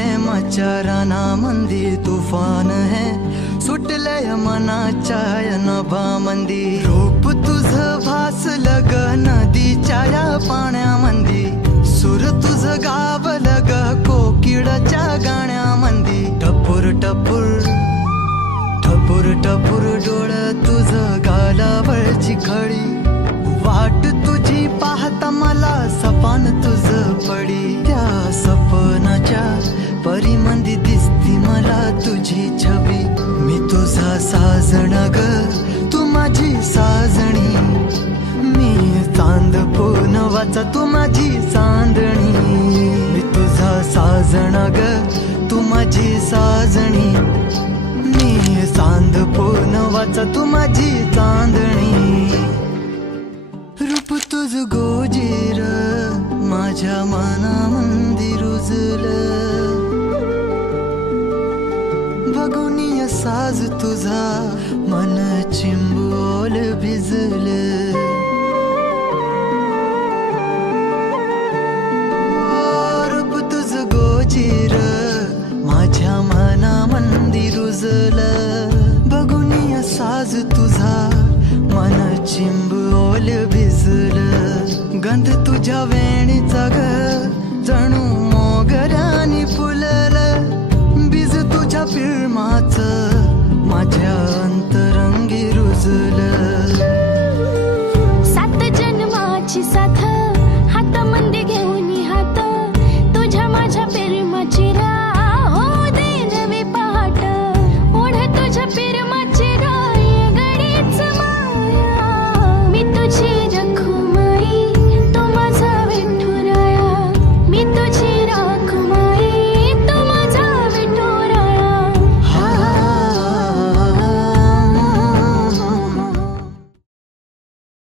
प्रेमाच्या रानामंदी तुफान है सुटलय मनाच्या नभामंदी रूप तुझं भासलं ग नदीच्या या पाण्यामंदी सूर तुझं गावलं ग कोकिळाच्या गाण्यामंदी टपूर टपूर टपूर टपूर डोळं तुझं गालावरची खळी वाट तुझी पाहता मला सपान तुझं पडी त्या सपनाच्या परीमंदी दिसती मला तुझी छबी मी तुझा साजण ग तू माझी साजणी मी चांद पूनवाचा तू माझी चांदणी मी तुझा साजण ग तू माझी साजणी मी चांद पूनवाचा तू माझी चांदणी रूप तुझ गोजीर माझ्या मनामंदी रुजलं बघून साज तुझा मन चिंबोल भिजलं रूप तुझ गोजीर माझ्या मनामंदी रुजलं बघून साज तुझा मन चिंबोल भिजलं गंध तुझ्या वेणीचा ग जणू मोगऱ्यानी फुललं बीज तुझ्या प्रेमाचं माझ्या